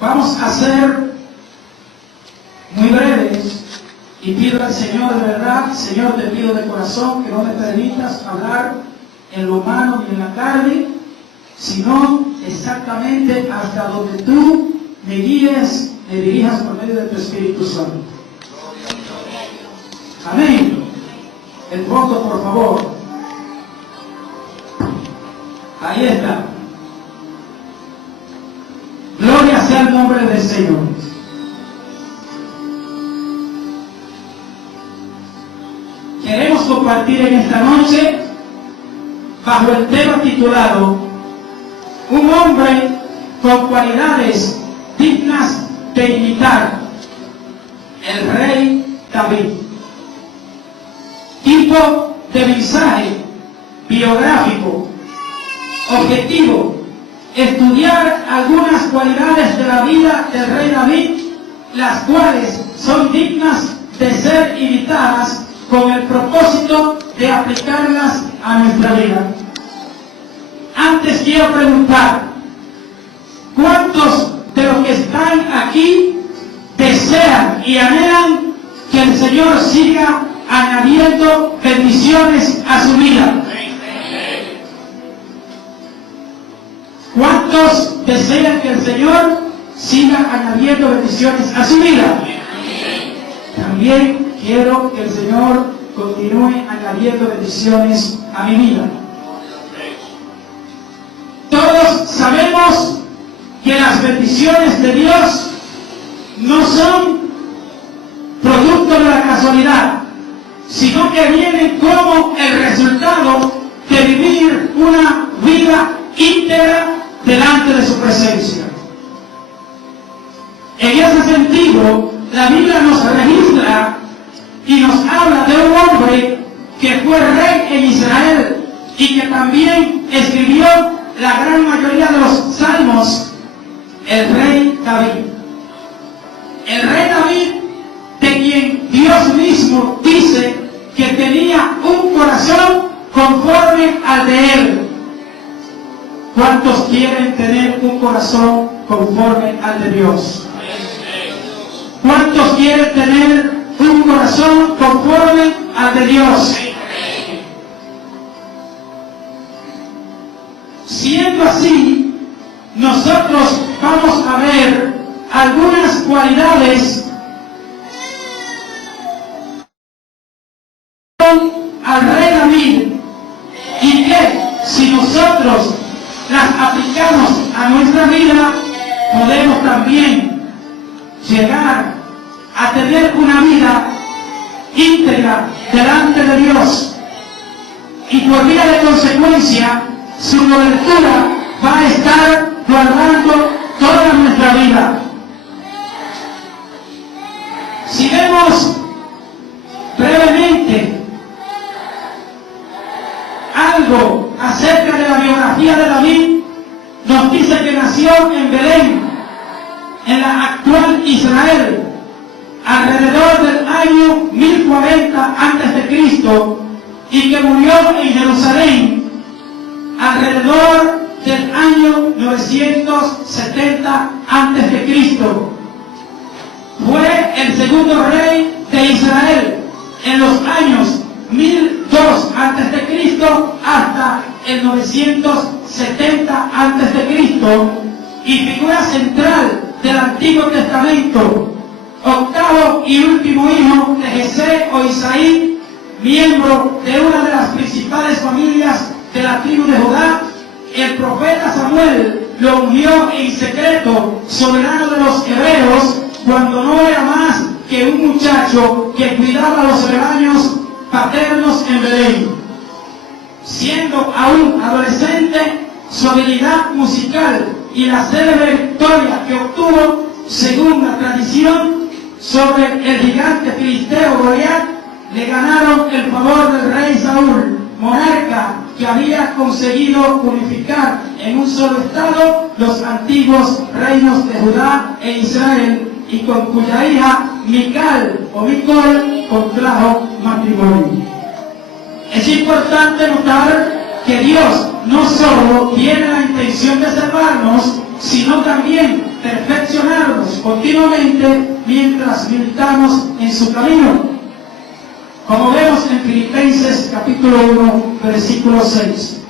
Vamos a ser muy breves y pido al Señor de verdad, Señor, te pido de corazón que no me permitas hablar en lo humano ni en la carne, sino exactamente hasta donde tú me guíes, me dirijas por medio de tu Espíritu Santo. Amén. El voto, por favor. Ahí está. Gloria sea el nombre del Señor. Queremos compartir en esta noche, bajo el tema titulado Un hombre con cualidades dignas de imitar, el rey David. Tipo de mensaje biográfico, objetivo, estudiar algunas cualidades de la vida del rey David, las cuales son dignas de ser imitadas con el propósito de aplicarlas a nuestra vida. Antes quiero preguntar, ¿cuántos de los que están aquí desean y anhelan que el Señor siga añadiendo bendiciones a su vida? ¿Cuántos desean que el Señor siga añadiendo bendiciones a su vida? También quiero que el Señor continúe añadiendo bendiciones a mi vida. Todos sabemos que las bendiciones de Dios no son producto de la casualidad, sino que vienen como el resultado de vivir una vida íntegra delante de su presencia. En ese sentido, la Biblia nos registra y nos habla de un hombre que fue rey en Israel y que también escribió la gran mayoría de los salmos, el rey David. El rey David, de quien Dios mismo dice que tenía un corazón conforme al de él. ¿Cuántos quieren tener un corazón conforme al de Dios? ¿Cuántos quieren tener un corazón conforme al de Dios? Siendo así, nosotros vamos a ver algunas cualidades al rey David y que si nosotros las aplicamos a nuestra vida, podemos también llegar a tener una vida íntegra delante de Dios. Y por vía de consecuencia, su cobertura va a estar guardando toda nuestra vida. Si vemos brevemente algo acerca de la biografía de David, nos dice que nació en Belén, en la actual Israel, alrededor del año 1040 a.C. y que murió en Jerusalén alrededor del año 970 a.C. Fue el segundo rey de Israel en los años 1002 a.C. hasta el 970 a.C. y figura central del Antiguo Testamento, octavo y último hijo de Jesé o Isaí, miembro de una de las principales familias de la tribu de Judá. El profeta Samuel lo ungió en secreto soberano de los hebreos cuando no era más que un muchacho que cuidaba los rebaños paternos en Belén. Siendo aún adolescente, su habilidad musical y la célebre victoria que obtuvo, según la tradición, sobre el gigante filisteo Goliat, le ganaron el favor del rey Saúl, monarca que había conseguido unificar en un solo estado los antiguos reinos de Judá e Israel, y con cuya hija Mical o Micol contrajo matrimonio. Es importante notar que Dios no solo tiene la intención de salvarnos, sino también perfeccionarnos continuamente mientras militamos en su camino. Como vemos en Filipenses capítulo 1, versículo 6.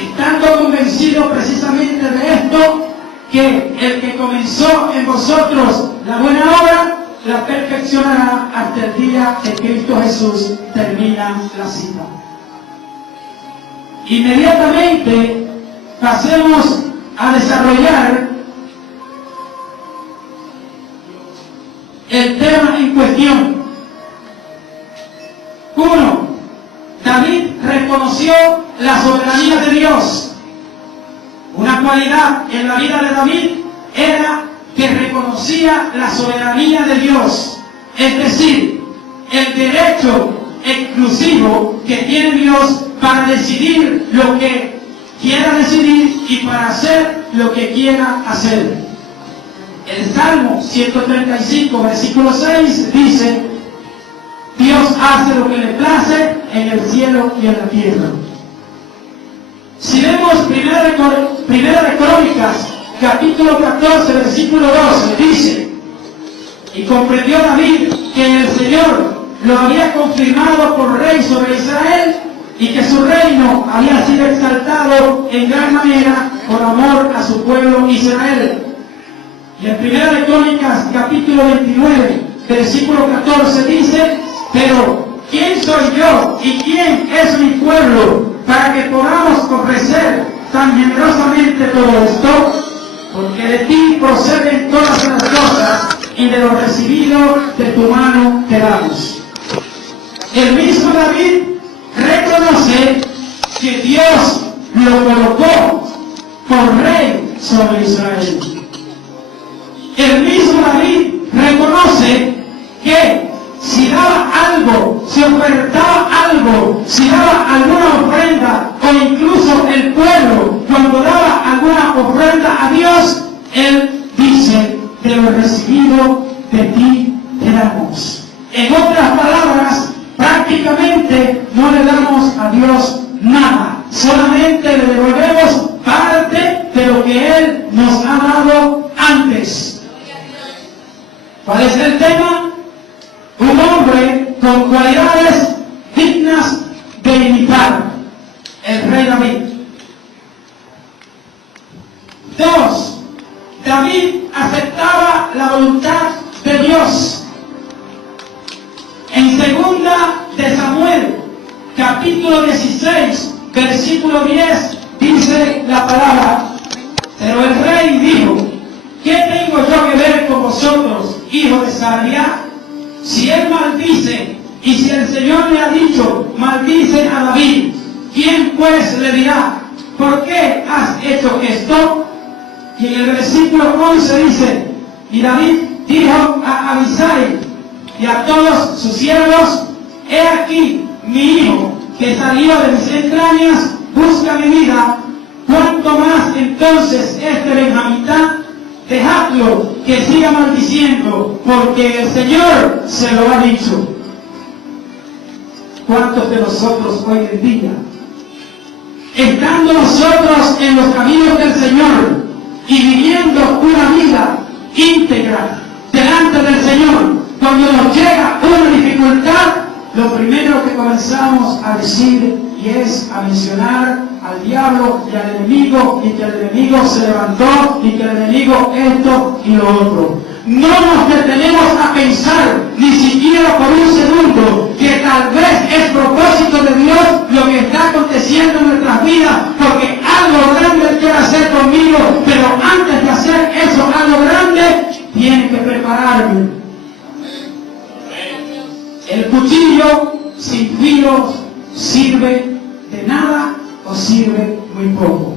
Estando convencido precisamente de esto, que el que comenzó en vosotros la buena obra, la perfeccionará hasta el día que Cristo Jesús termina la cita. Inmediatamente pasemos a desarrollar el tema en cuestión. 1. David reconoció la soberanía de Dios. Una cualidad en la vida de David era que reconocía la soberanía de Dios, es decir, el derecho exclusivo que tiene Dios para decidir lo que quiera decidir y para hacer lo que quiera hacer. El Salmo 135, versículo 6 dice: Dios hace lo que le place en el cielo y en la tierra. Si vemos Primera de Crónicas, capítulo 14, versículo 12, dice: Y comprendió David que el Señor lo había confirmado por rey sobre Israel y que su reino había sido exaltado en gran manera por amor a su pueblo Israel. Y en Primera de Crónicas, capítulo 29, versículo 14 dice: Pero ¿quién soy yo y quién es mi pueblo para que podamos ofrecer tan generosamente todo esto? Porque de ti proceden todas las cosas y de lo recibido de tu mano te damos. El mismo David reconoce que Dios lo colocó por rey sobre Israel. El mismo David reconoce que si daba algo, si ofertaba algo, si daba alguna ofrenda, o incluso el pueblo, cuando daba alguna ofrenda a Dios, él dice: de lo recibido de ti te damos. En otras palabras, prácticamente no le damos a Dios nada, solamente le devolvemos parte de lo que Él nos ha dado antes. ¿Cuál es el tema? Un hombre con cualidades dignas de imitar, el rey David. 2. David aceptaba la voluntad de Dios. En 2 de Samuel, capítulo 16, versículo 10, dice la palabra: Pero el rey dijo: ¿Qué tengo yo que ver con vosotros, hijos de Sarvia? Si él maldice, y si el Señor le ha dicho: maldice a David, ¿quién pues le dirá: ¿por qué has hecho esto? Y en el versículo 11 dice: Y David dijo a Abisai y a todos sus siervos: he aquí mi hijo que salió de mis entrañas, busca mi vida. ¿Cuánto más entonces este benjamita? Dejadlo que siga maldiciendo, porque el Señor se lo ha dicho. ¿Cuántos de nosotros hoy en día, estando nosotros en los caminos del Señor y viviendo una vida íntegra delante del Señor, cuando nos llega una dificultad, lo primero que comenzamos a decir y es a mencionar al diablo y al enemigo, y que el enemigo se levantó, y que el enemigo esto y lo otro? No nos detenemos a pensar ni siquiera por un segundo que tal vez es propósito de Dios lo que está aconteciendo en nuestras vidas, porque algo grande Él quiere hacer conmigo, pero antes de hacer eso, algo grande, tiene que prepararme. El cuchillo sin filo sirve de nada o sirve muy poco.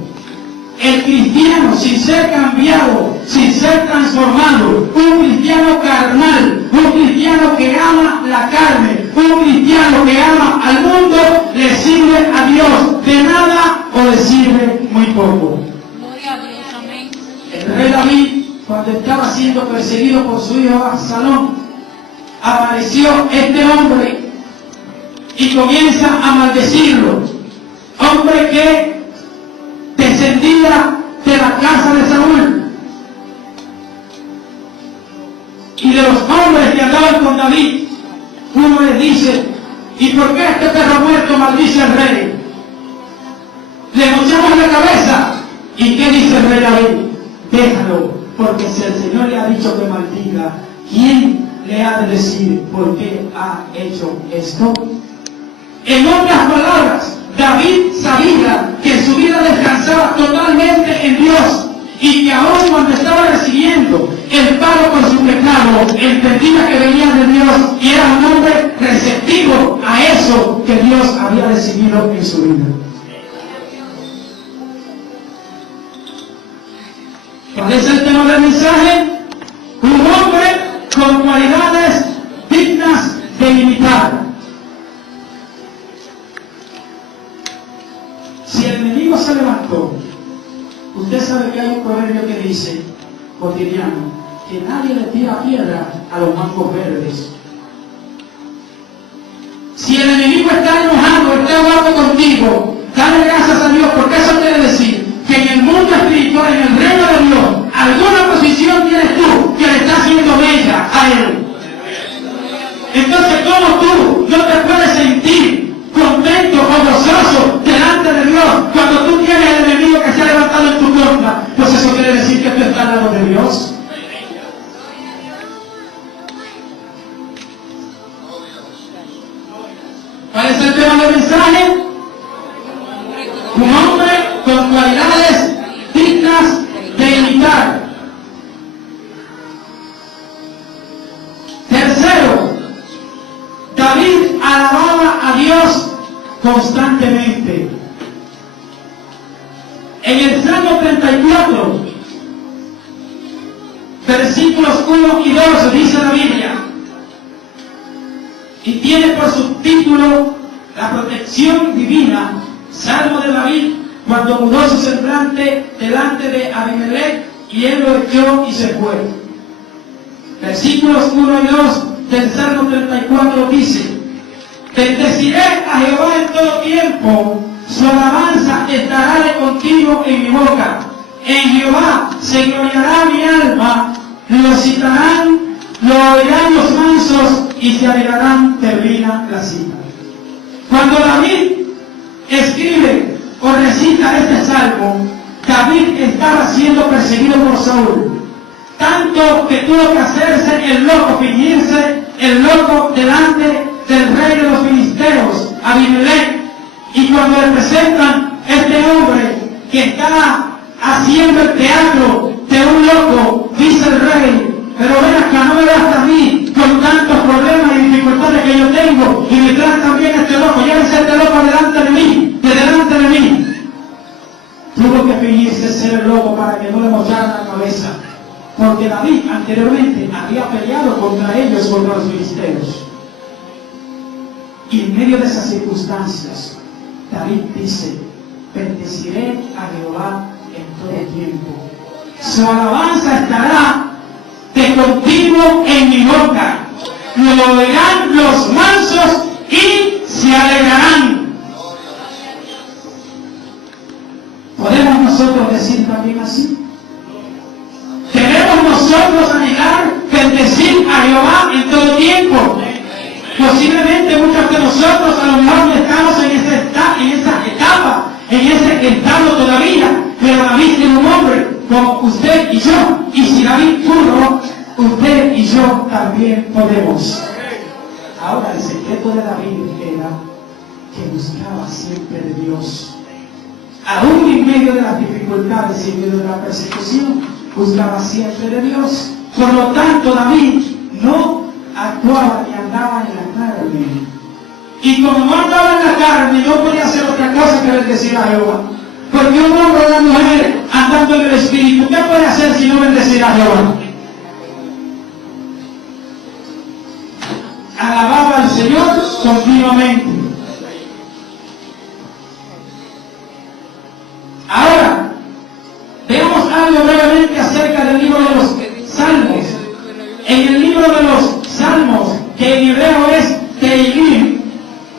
El cristiano sin ser cambiado, sin ser transformado, un cristiano carnal, un cristiano que ama la carne, un cristiano que ama al mundo, le sirve a Dios de nada o le sirve muy poco. Gloria a Dios, amén. El rey David, cuando estaba siendo perseguido por su hijo Absalón, apareció este hombre y comienza a maldecirlo. Hombre que descendía de la casa de Saúl, hombres que andaban con David, uno les dice: ¿y por qué este perro muerto maldice al rey? Le mochamos la cabeza. ¿Y qué dice el rey David? Déjalo, porque si el Señor le ha dicho que maldiga, ¿quién le ha de decir por qué ha hecho esto? En otras palabras, David sabía que su vida descansaba totalmente en Dios y que aún cuando estaba recibiendo el pago por su pecado, entendía que venía de Dios y era un hombre receptivo a eso que Dios había decidido en su vida. ¿Cuál es el tema del mensaje? Un hombre con cualidades dignas de imitar. Si el enemigo se levantó, usted sabe que hay un proverbio que dice, cotidiano, que nadie le tira piedra a los mangos verdes. Si el enemigo está enojado, está hablando contigo, dale gracias a Dios, porque eso quiere decir que en el mundo espiritual, en el reino de Dios, alguna posición tienes tú que le está haciendo bella a Él. Entonces, ¿cómo tú no te puedes sentir contento o gozoso delante de Dios cuando tú tienes el enemigo que se ha levantado en tu contra? Pues eso quiere decir que tú estás al lado de Dios. ¿Cuál es el tema del mensaje? Un hombre con cualidades dignas de imitar. Tercero, David alababa a Dios constantemente. En el Salmo 34, versículos 1 y 2 dice la Biblia, y tiene por subtítulo la protección divina, Salmo de David, cuando mudó su semblante delante de Abimelech y él lo echó y se fue. Versículos 1 y 2 del Salmo 34 dice: bendeciré a Jehová en todo tiempo, su alabanza estará de continuo en mi boca. En Jehová se gloriará mi alma, lo citarán, lo oirán los mansos y se alegrarán. Termina la cita. Cuando David escribe o recita este salmo, David estaba siendo perseguido por Saúl, tanto que tuvo que hacerse el loco, fingirse el loco delante del rey de los filisteos, Abimelech. Y cuando le presentan este hombre que está haciendo el teatro de un loco, dice el rey: pero ven acá, no me veas a mí con tantos problemas y dificultades que yo tengo, y me traen también este loco, llévense este loco delante de mí, delante de mí. Tuvo que fingirse ser el loco para que no le mocharan la cabeza, porque David anteriormente había peleado contra ellos, contra los filisteos. Y en medio de esas circunstancias, David dice: bendeciré a Jehová en todo tiempo, su alabanza estará de continuo en mi boca, lo oirán los mansos y se alegrarán. ¿Podemos nosotros decir también así? ¿Queremos nosotros anhelar bendecir a Jehová en todo tiempo? Posiblemente muchos de nosotros a lo mejor estamos en esa etapa, en ese estado todavía, pero David es un hombre como usted y yo, y si David pudo, usted y yo también podemos. Ahora, el secreto de David era que buscaba siempre de Dios. Aún en medio de las dificultades y en medio de la persecución, buscaba siempre de Dios. Por lo tanto, David no actuaba y andaba en la carne. Y como no andaba en la carne, no podía hacer otra cosa que bendecir a Jehová. Porque un hombre o una mujer andando en el Espíritu, ¿qué puede hacer si no bendecir a Jehová? Alababa al Señor continuamente. Ahora, veamos algo brevemente acerca del libro de los Salmos. En el libro de los Salmos, que en hebreo es Teilim,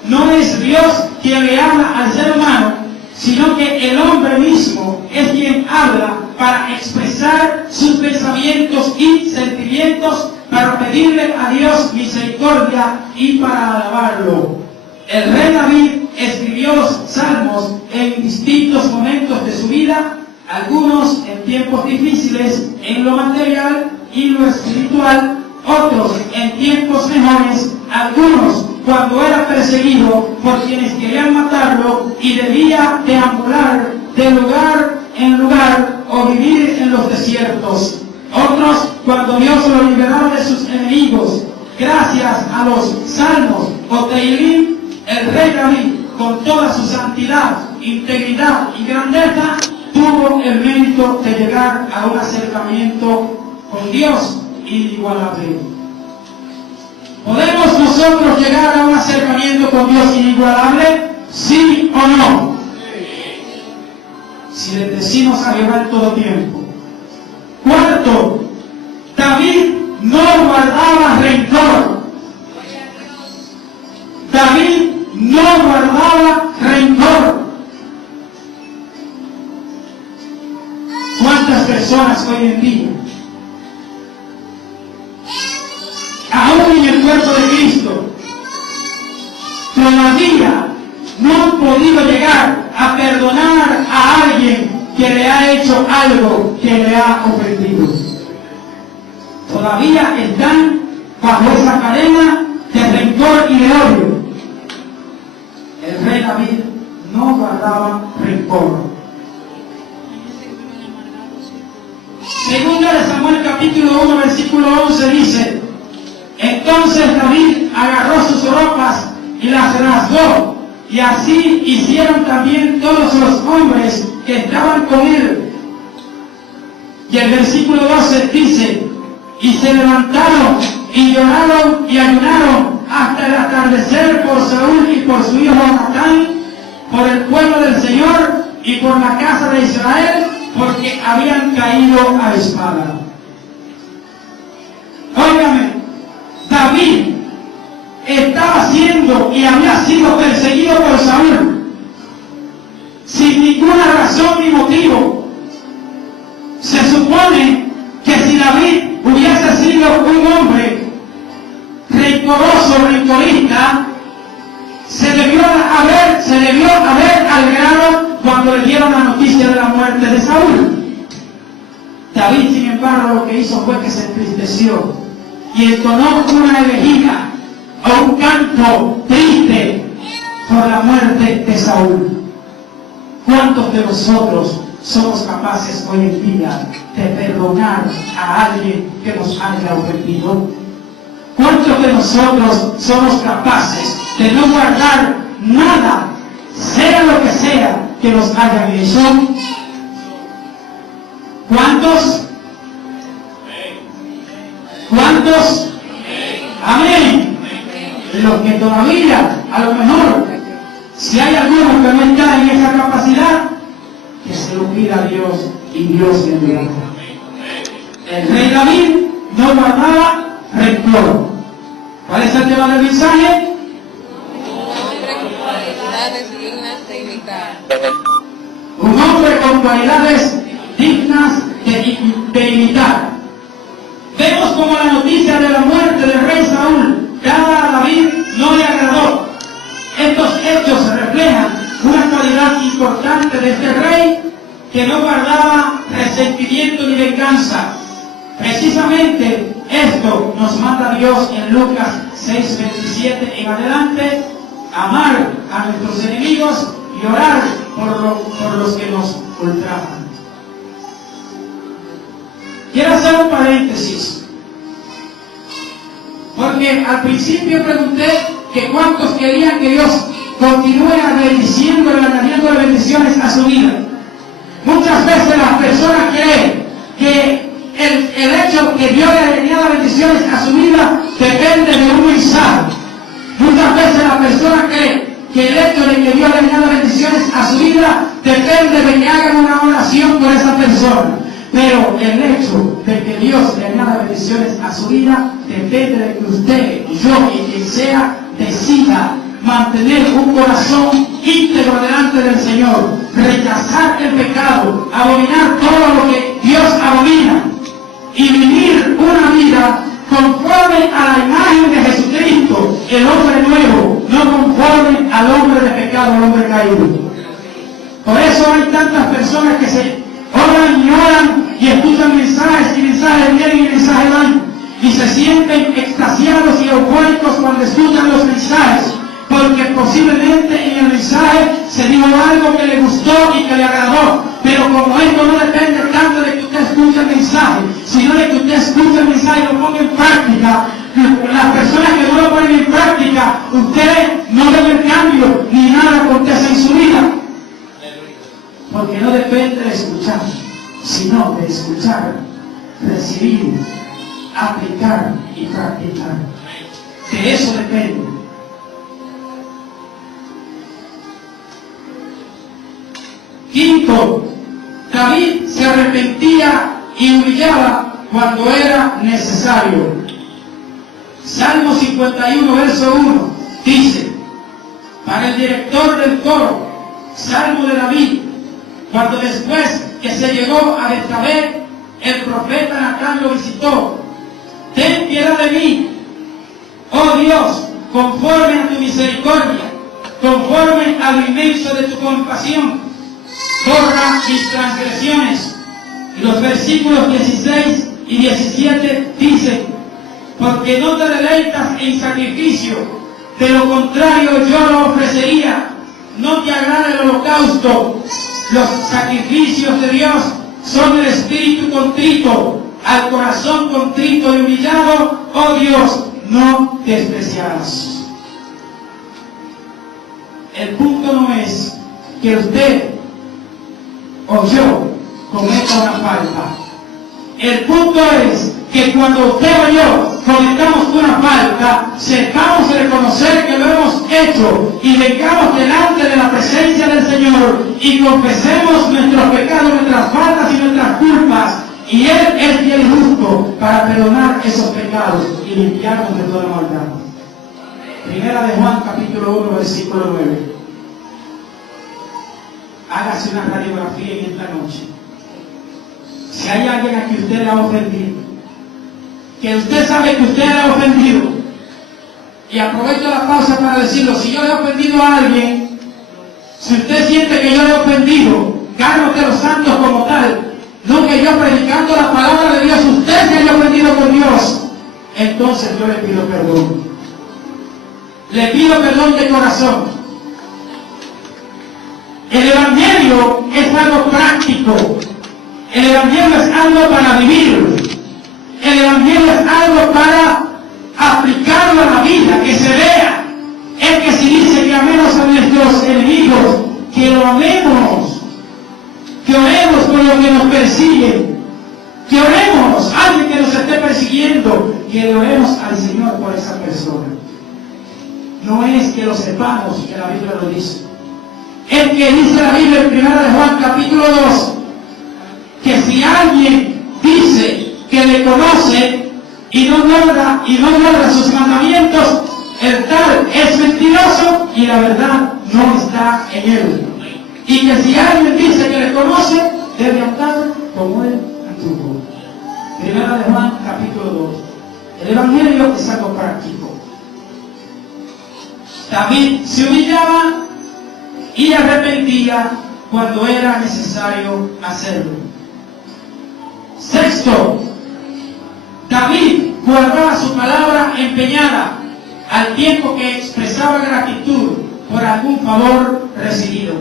no es Dios quien le habla al ser humano, sino que el hombre mismo es quien habla para expresar sus pensamientos y sentimientos, para para pedirle a Dios misericordia y para alabarlo. El rey David escribió los salmos en distintos momentos de su vida, algunos en tiempos difíciles en lo material y lo espiritual, otros en tiempos mejores, algunos cuando era perseguido por quienes querían matarlo y debía deambular de lugar en lugar o vivir en los desiertos. Otros cuando Dios lo liberaba de sus enemigos. Gracias a los salmos o Teilim, el rey David, con toda su santidad, integridad y grandeza, tuvo el mérito de llegar a un acercamiento con Dios inigualable. ¿Podemos nosotros llegar a un acercamiento con Dios inigualable? ¿Sí o no? Si le decimos a Jehová en todo tiempo. Cuarto, David no guardaba rencor. David no guardaba rencor. ¿Cuántas personas hoy en día, aún en el cuerpo de Cristo, todavía no han podido llegar a perdonar a alguien que le ha hecho algo que le ha ofendido? Todavía están bajo esa cadena de rencor y de odio. El rey David no guardaba rencor. Segunda de Samuel capítulo 1 versículo 11 dice: entonces David agarró sus ropas y las rasgó, y así hicieron también todos los hombres que estaban con él. Y el versículo 12 dice: y se levantaron y lloraron y ayunaron hasta el atardecer por Saúl y por su hijo Jonatán, por el pueblo del Señor y por la casa de Israel, porque habían caído a espada. Óigame, David estaba siendo y había sido perseguido por Saúl sin ninguna razón ni motivo. Se supone que si David hubiese sido un hombre rencoroso, rencorista, se debió haber alegrado cuando le dieron la noticia de la muerte de Saúl. David, sin embargo, lo que hizo fue que se entristeció y entonó una elegía o un canto triste por la muerte de Saúl. ¿Cuántos de nosotros somos capaces hoy en día de perdonar a alguien que nos haya ofendido? ¿Cuántos de nosotros somos capaces de no guardar nada, sea lo que sea que nos hayan hecho? ¿Cuántos? ¿Cuántos? Amén. Los que todavía, a lo mejor, si hay algunos que no están en esa capacidad, que se lo pida a Dios y Dios le dirá. El rey David no guardaba rencor. ¿Cuál es el tema del mensaje? Un hombre con cualidades dignas de imitar. Vemos como la noticia de la muerte del rey Saúl dada a David no le agradó. Estos hechos reflejan una cualidad importante de este rey, que no guardaba resentimiento ni venganza. Precisamente esto nos manda Dios en Lucas 6:27 en adelante: amar a nuestros enemigos y orar por los que nos ultrajan. Quiero hacer un paréntesis, porque al principio pregunté que cuántos querían que Dios continúe bendiciendo y añadiendo bendiciones a su vida. Muchas veces las personas creen que el hecho que Dios le añada bendiciones a su vida depende de un mensaje. Muchas veces la persona cree que el hecho de que Dios le añada bendiciones a su vida depende de que hagan una oración por esa persona. Pero el hecho de que Dios le añada bendiciones a su vida depende de que usted, yo y quien sea decida mantener un corazón íntegro delante del Señor, rechazar el pecado, abominar todo lo que Dios abomina y vivir una vida conforme conforme a la imagen de Jesucristo, el hombre nuevo, no conforme al hombre de pecado, al hombre caído. Por eso hay tantas personas que se oran y escuchan mensajes, y mensajes vienen y mensajes van, y se sienten extasiados y eufóricos cuando escuchan los mensajes, porque posiblemente en el mensaje se dijo algo que le gustó y que le agradó, pero como esto no depende tanto de que usted escuche el mensaje, sino de que usted escuche el mensaje y lo ponga en práctica, las personas que no lo ponen en práctica, usted no ve el cambio ni nada acontece en su vida. Porque no depende de escuchar, sino de escuchar, recibir, aplicar y practicar. De eso depende. Quinto, David se arrepentía y humillaba cuando era necesario. Salmo 51, verso 1, dice, para el director del coro, Salmo de David, cuando después que se llegó a Betsabé, el profeta Natán lo visitó. Ten piedad de mí, oh Dios, conforme a tu misericordia, conforme a lo inmenso de tu compasión, borra mis transgresiones. Y los versículos 16 y 17 dicen, porque no te deleitas en sacrificio, de lo contrario yo lo ofrecería. No te agrada el holocausto. Los sacrificios de Dios son el espíritu contrito, al corazón contrito y humillado, oh Dios, no despreciarás. El punto no es que usted o yo cometa una falta. El punto es que cuando usted o yo cometamos una falta, sepamos reconocer que lo hemos hecho y vengamos delante de la presencia del Señor y confesemos nuestros pecados, nuestras faltas y nuestras culpas. Y Él es fiel y justo para perdonar esos pecados y limpiarnos de toda maldad. Primera de Juan, capítulo 1, versículo 9. Hágase una radiografía en esta noche. Si hay alguien a quien usted le ha ofendido, que usted sabe que usted le ha ofendido, y aprovecho la pausa para decirlo, si yo le he ofendido a alguien, si usted siente que yo le he ofendido, cargo de los santos como tal, no que yo predicando la palabra de Dios, usted se haya ofendido con Dios, entonces yo le pido perdón. Le pido perdón de corazón. El Evangelio es algo práctico. El Evangelio es algo para vivir. El Evangelio es algo para aplicarlo a la vida, que se vea. Es que si dice que amemos a nuestros enemigos, que lo amemos, que oremos por lo que nos persigue, que oremos a alguien que nos esté persiguiendo, que le oremos al Señor por esa persona. No es que lo sepamos, que la Biblia lo dice. Es que dice la Biblia en 1 de Juan capítulo 2, que si alguien dice que le conoce y no guarda sus mandamientos, el tal es mentiroso y la verdad no está en él. Y que si alguien dice que le conoce, debe andar como él anduvo. 1 de Juan capítulo 2. El Evangelio es algo práctico. David se humillaba y arrepentía cuando era necesario hacerlo. Sexto, David guardaba su palabra empeñada al tiempo que expresaba gratitud por algún favor recibido.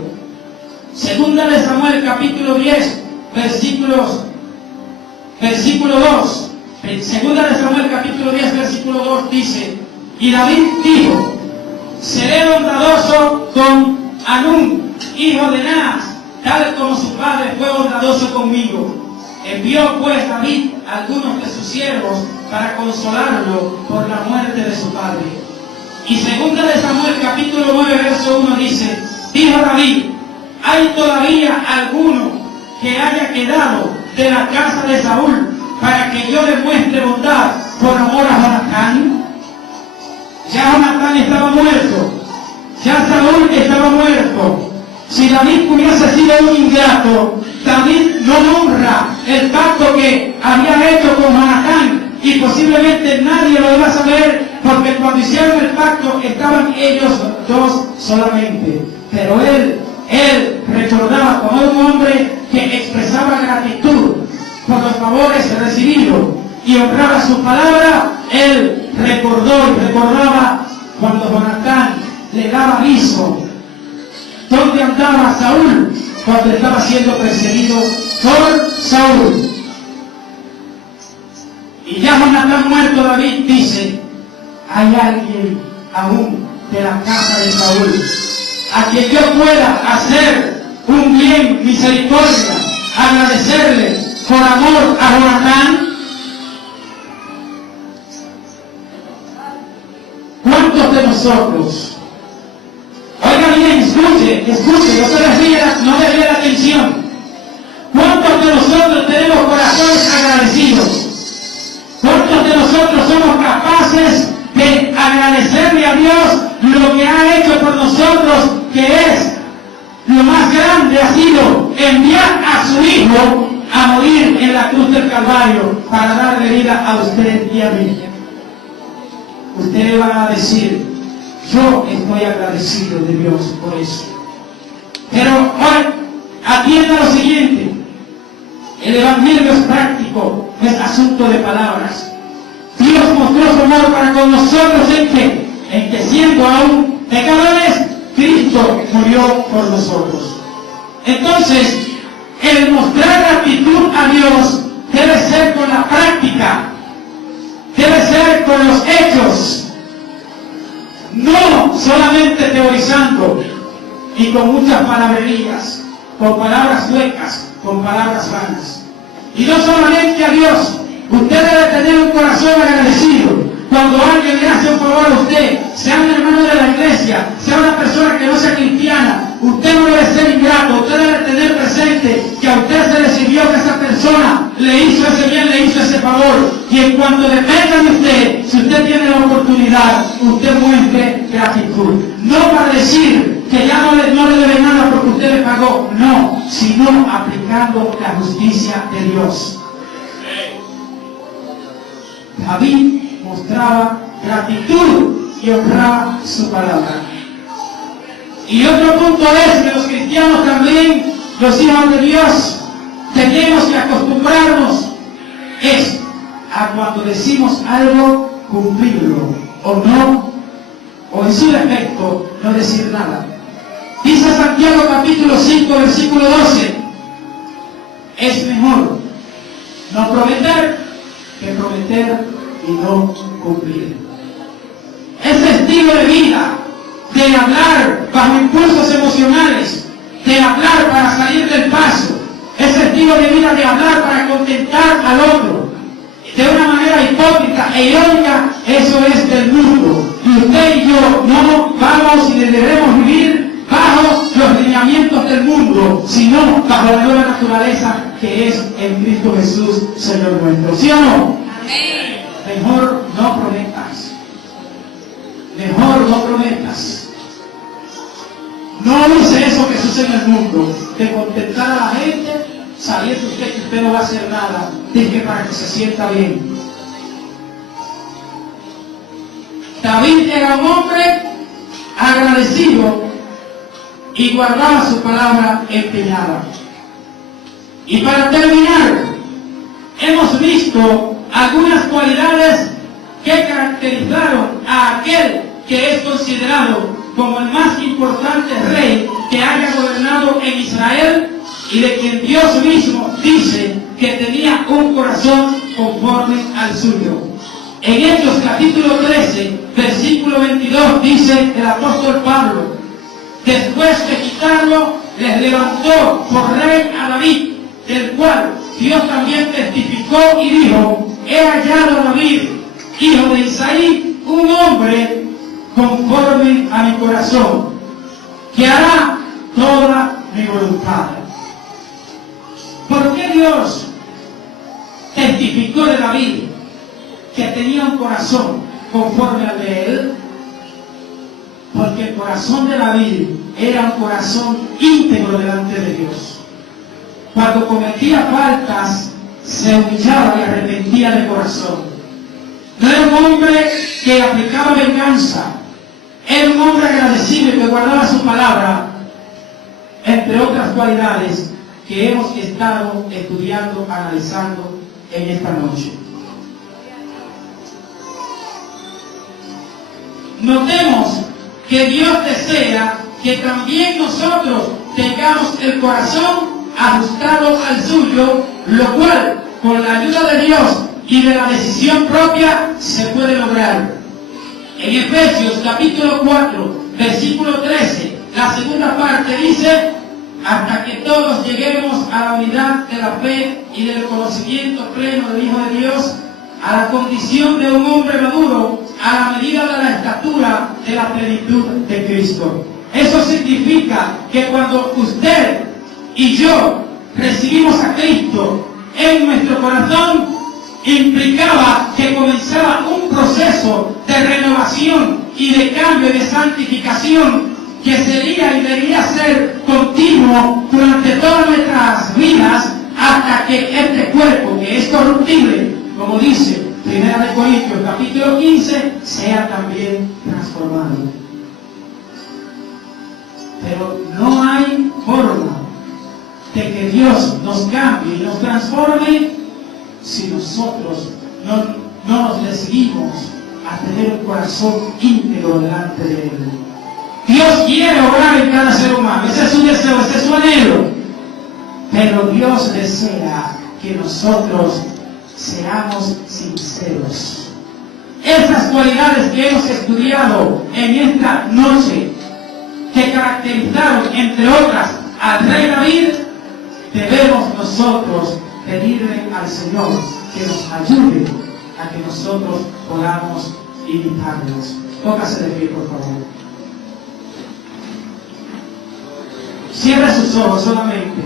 Segunda de Samuel capítulo 10, versículo 2. Segunda de Samuel capítulo 10, versículo 2 dice, y David dijo, seré bondadoso con Hanún, hijo de Naas, tal como su padre fue bondadoso conmigo. Envió pues David a algunos de sus siervos para consolarlo por la muerte de su padre. Y segunda de Samuel capítulo 9, verso 1 dice, dijo David, ¿hay todavía alguno que haya quedado de la casa de Saúl para que yo demuestre bondad por amor a Jonatán? Ya Jonatán estaba muerto, ya Saúl estaba muerto. Si David hubiese sido un ingrato, David no honra el pacto que había hecho con Jonatán, y posiblemente nadie lo iba a saber, porque cuando hicieron el pacto estaban ellos dos solamente. Pero él recordaba como un hombre que expresaba gratitud por los favores recibidos y honraba su palabra. Él recordaba cuando Jonatán le daba aviso dónde andaba Saúl cuando estaba siendo perseguido por Saúl. Y ya Jonatán muerto, David dice: hay alguien aún de la casa de Saúl a quien yo pueda hacer un bien, misericordia, agradecerle por amor a Jonatán. ¿Cuántos de nosotros? Oiga bien, escuche, no desvíe la atención. ¿Cuántos de nosotros tenemos corazones agradecidos? ¿Cuántos de nosotros somos capaces de agradecerle a Dios lo que ha hecho por nosotros, que es lo más grande, ha sido enviar a su Hijo a morir en la cruz del Calvario para darle vida a usted y a mí? Usted le va a decir: yo estoy agradecido de Dios por eso. Pero hoy atienda lo siguiente: el Evangelio es práctico, no es asunto de palabras. Dios mostró su amor para con nosotros en que siendo aún pecadores, Cristo murió por nosotros. Entonces, el mostrar gratitud a Dios debe ser con la práctica, debe ser con los hechos, no solamente teorizando y con muchas palabrerías, con palabras huecas, con palabras vanas. Y no solamente a Dios, usted debe tener un corazón agradecido. Cuando alguien le hace un favor a usted, sea un hermano de la iglesia, sea una persona que no sea cristiana, usted no debe ser ingrato. Usted debe tener presente que a usted se le sirvió, que esa persona le hizo ese bien, le hizo ese favor. Y en cuanto dependa de usted, si usted tiene la oportunidad, usted muestre gratitud. No para decir que ya no le debe nada porque usted le pagó, no, sino aplicando la justicia de Dios. David mostraba gratitud y honraba su palabra. Y otro punto es que los cristianos también, los hijos de Dios, tenemos que acostumbrarnos es a cuando decimos algo, cumplirlo, o no, o en su defecto, no decir nada. Dice Santiago capítulo 5, versículo 12, es mejor no prometer que prometer y no cumplir. Ese estilo de vida, de hablar bajo impulsos emocionales, de hablar para salir del paso, ese estilo de vida de hablar para contentar al otro, de una manera hipócrita e irónica, eso es del mundo. Y usted y yo no vamos y debemos vivir bajo los lineamientos del mundo, sino bajo la nueva naturaleza que es en Cristo Jesús, Señor nuestro. ¿Sí o no? Amén. Mejor no prometas. Mejor no prometas. No use eso que sucede en el mundo, de contentar a la gente, sabiendo usted que usted no va a hacer nada, dije para que se sienta bien. David era un hombre agradecido y guardaba su palabra empeñada. Y para terminar, hemos visto algunas cualidades que caracterizaron a aquel que es considerado como el más importante rey que haya gobernado en Israel y de quien Dios mismo dice que tenía un corazón conforme al suyo. En Hechos capítulo 13, versículo 22 dice el apóstol Pablo: después de quitarlo, les levantó por rey a David, del cual Dios también testificó y dijo: he hallado a David, hijo de Isaí, un hombre conforme a mi corazón, que hará toda mi voluntad. ¿Por qué Dios testificó de David que tenía un corazón conforme al de él? Porque el corazón de David era un corazón íntegro delante de Dios. Cuando cometía faltas, se humillaba y arrepentía de corazón. No era un hombre que aplicaba venganza. Era un hombre agradecido que guardaba su palabra, entre otras cualidades que hemos estado estudiando, analizando en esta noche. Notemos que Dios desea que también nosotros tengamos el corazón ajustado al suyo, lo cual, con la ayuda de Dios y de la decisión propia, se puede lograr. En Efesios capítulo 4, versículo 13, la segunda parte dice: hasta que todos lleguemos a la unidad de la fe y del conocimiento pleno del Hijo de Dios, a la condición de un hombre maduro, a la medida de la estatura de la plenitud de Cristo. Eso significa que cuando usted y yo recibimos a Cristo en nuestro corazón, implicaba que comenzaba un proceso de renovación y de cambio y de santificación que sería y debería ser continuo durante todas nuestras vidas, hasta que este cuerpo, que es corruptible, como dice 1 Corintios capítulo 15, sea también transformado. Pero no hay forma de que Dios nos cambie y nos transforme si nosotros no nos decidimos a tener un corazón íntegro delante de Él. Dios quiere obrar en cada ser humano, ese es su deseo, ese es su anhelo. Pero Dios desea que nosotros seamos sinceros. Esas cualidades que hemos estudiado en esta noche, que caracterizaron, entre otras, al rey David, debemos nosotros pedirle al Señor que nos ayude a que nosotros podamos imitarlos. Póngase de pie, por favor. Cierre sus ojos solamente.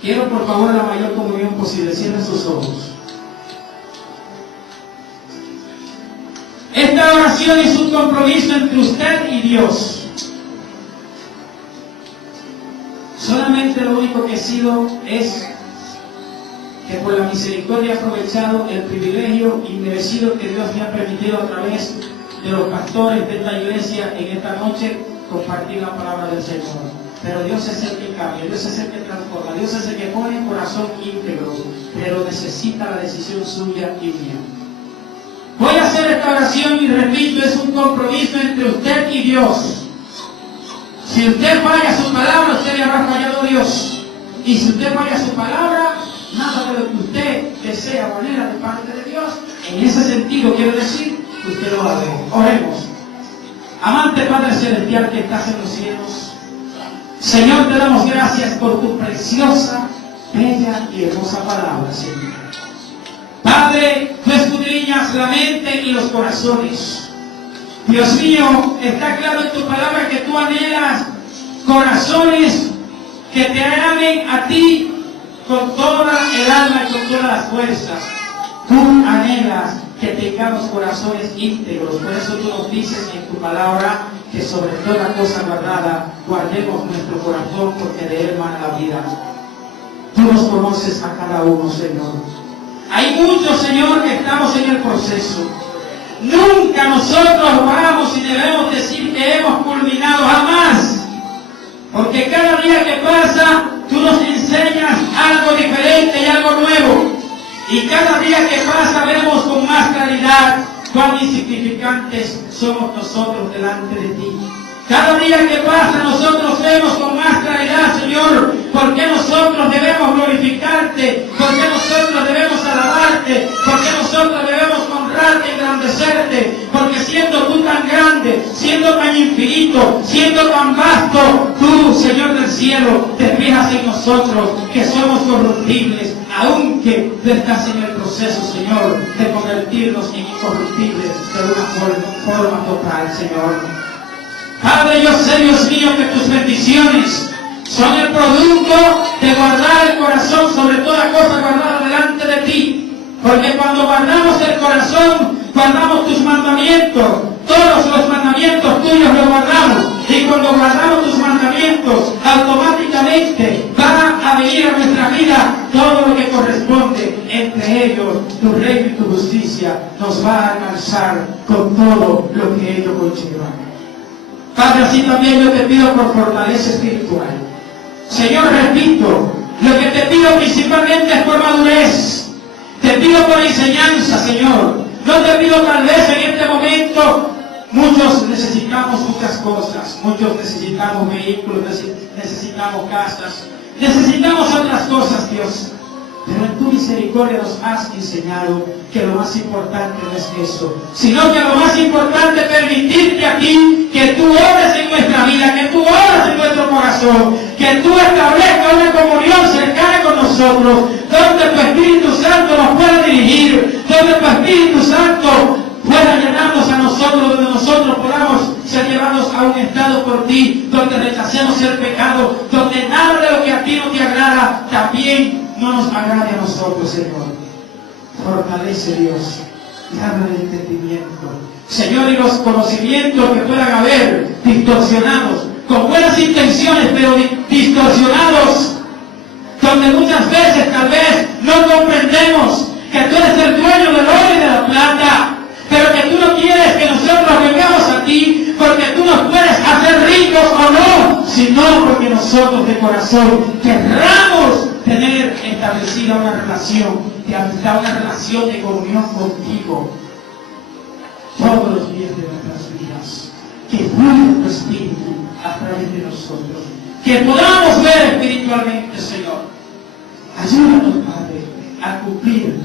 Quiero, por favor, la mayor comunión posible. Cierre sus ojos. Esta oración es un compromiso entre usted y Dios. Solamente lo único que he sido es que por la misericordia he aprovechado el privilegio inmerecido que Dios me ha permitido a través de los pastores de esta iglesia en esta noche compartir la palabra del Señor. Pero Dios es el que cambia, Dios es el que transforma, Dios es el que pone el corazón íntegro, pero necesita la decisión suya y mía. Voy a hacer esta oración y repito, es un compromiso entre usted y Dios. Si usted falla su palabra, usted le habrá fallado a Dios. Y si usted falla su palabra, nada de lo que usted desea o anhela de parte de Dios, en ese sentido quiero decir que usted lo haga. Oremos. Amante Padre Celestial que estás en los cielos, Señor, te damos gracias por tu preciosa, bella y hermosa palabra, Señor. Padre, tú escudriñas la mente y los corazones. Dios mío, está claro en tu palabra que tú anhelas corazones que te amen a ti con toda el alma y con todas las fuerzas. Tú anhelas que tengamos corazones íntegros. Por eso tú nos dices en tu palabra que sobre toda cosa guardada, guardemos nuestro corazón, porque de él mana la vida. Tú nos conoces a cada uno, Señor. Hay muchos, Señor, que estamos en el proceso. Nunca nosotros vamos y debemos decir que hemos culminado, jamás. Porque cada día que pasa, tú nos enseñas algo diferente y algo nuevo. Y cada día que pasa vemos con más claridad cuán insignificantes somos nosotros delante de ti. Cada día que pasa nosotros vemos con más claridad, Señor, por qué nosotros debemos glorificarte, por qué nosotros debemos alabarte, por qué nosotros debemos honrarte y engrandecerte, porque siendo tú tan grande, siendo tan infinito, siendo tan vasto, tú, Señor del cielo, te fijas en nosotros, que somos corruptibles, aunque tú estás en el proceso, Señor, de convertirnos en incorruptibles de una forma total, Señor. Padre, yo sé, Dios mío, que tus bendiciones son el producto de guardar el corazón sobre toda cosa guardada delante de ti. Porque cuando guardamos el corazón, guardamos tus mandamientos. Todos los mandamientos tuyos los guardamos. Y cuando guardamos tus mandamientos, automáticamente va a venir a nuestra vida todo lo corresponde, entre ellos tu reino y tu justicia, nos va a alcanzar con todo lo que ello conlleva. Padre, así también yo te pido por fortaleza espiritual. Señor, repito, lo que te pido principalmente es por madurez. Te pido por enseñanza, Señor. No te pido tal vez en este momento. Muchos necesitamos muchas cosas. Muchos necesitamos vehículos, necesitamos casas, necesitamos otras cosas, Dios. Pero en tu misericordia nos has enseñado que lo más importante no es eso, sino que lo más importante es permitirte a ti que tú obres en nuestra vida, que tú obres en nuestro corazón, que tú establezcas una comunión cercana con nosotros, donde tu Espíritu Santo nos pueda dirigir, donde tu Espíritu Santo pueda llenarnos a nosotros, donde nosotros podamos ser llevados a un estado por ti, donde rechacemos el pecado, donde nada de lo que a ti no te agrada también no nos agrade a nosotros, Señor. Fortalece, Dios, y habla del entendimiento, Señor, y los conocimientos que puedan haber distorsionados, con buenas intenciones, pero distorsionados, donde muchas veces tal vez no comprendemos que tú eres el dueño del oro y de la plata, pero que tú no quieres que nosotros vengamos a ti porque tú nos puedes hacer ricos o no, sino porque nosotros de corazón querramos tener establecida una relación de amistad, una relación de comunión contigo todos los días de nuestras vidas. Que fluya tu Espíritu a través de nosotros, que podamos ver espiritualmente, Señor. Ayúdanos, Padre, a cumplir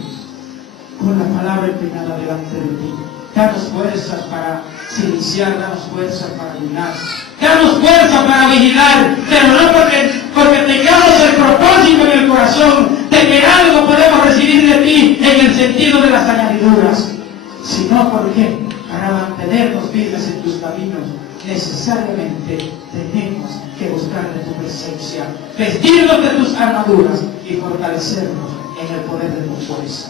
con la palabra empeñada delante de ti. Danos fuerzas para silenciar, danos fuerzas para ayunar, danos fuerza para vigilar, pero no porque tengamos el propósito en el corazón de que algo podemos recibir de ti en el sentido de las añadiduras, sino porque para mantenernos firmes en tus caminos necesariamente tenemos que buscar de tu presencia, vestirnos de tus armaduras y fortalecernos en el poder de tu fuerza.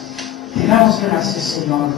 Te damos gracias, Señor.